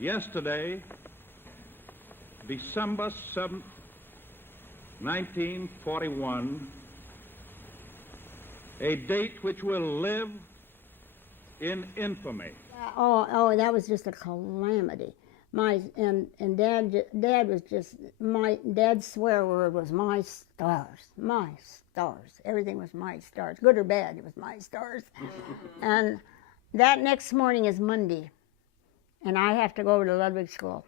Yesterday, December 7th, 1941, a date which will live in infamy. Oh, that was just a calamity. Dad was just, my dad's swear word was my stars, my stars. Everything was my stars, good or bad, it was my stars. And that next morning is Monday, and I have to go to Ludwig school.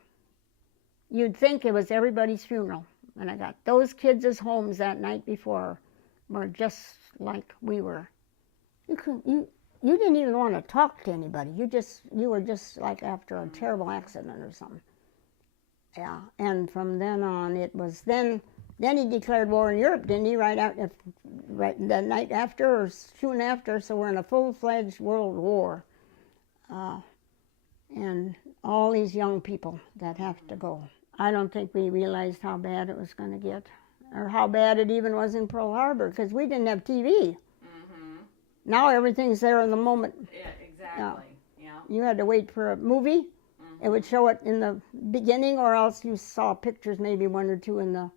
You'd think it was everybody's funeral, and I got those kids' homes that night before were just like we were. You didn't even want to talk to anybody. You were just like after a terrible accident or something. Yeah, and from then on it was then he declared war in Europe, didn't he? Right the night after or soon after. So we're in a full-fledged world war, and all these young people that have to go. I don't think we realized how bad it was going to get, or how bad it even was in Pearl Harbor, because we didn't have TV. Now everything's there in the moment. Yeah, exactly. Yeah. You had to wait for a movie. It would show it in the beginning, or else you saw pictures, maybe one or two in the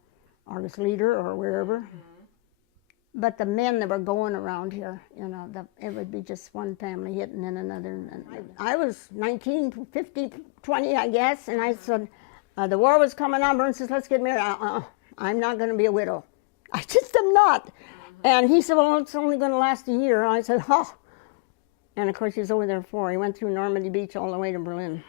Argus Leader or wherever. But the men that were going around here, it would be just one family hitting in another. And I was 19, 50, 20, I guess, and I said, the war was coming on. Vern says, let's get married. I'm not going to be a widow. I just am not. And he said, well, it's only going to last a year. And I said, oh. And of course, he was over there he went through Normandy Beach all the way to Berlin.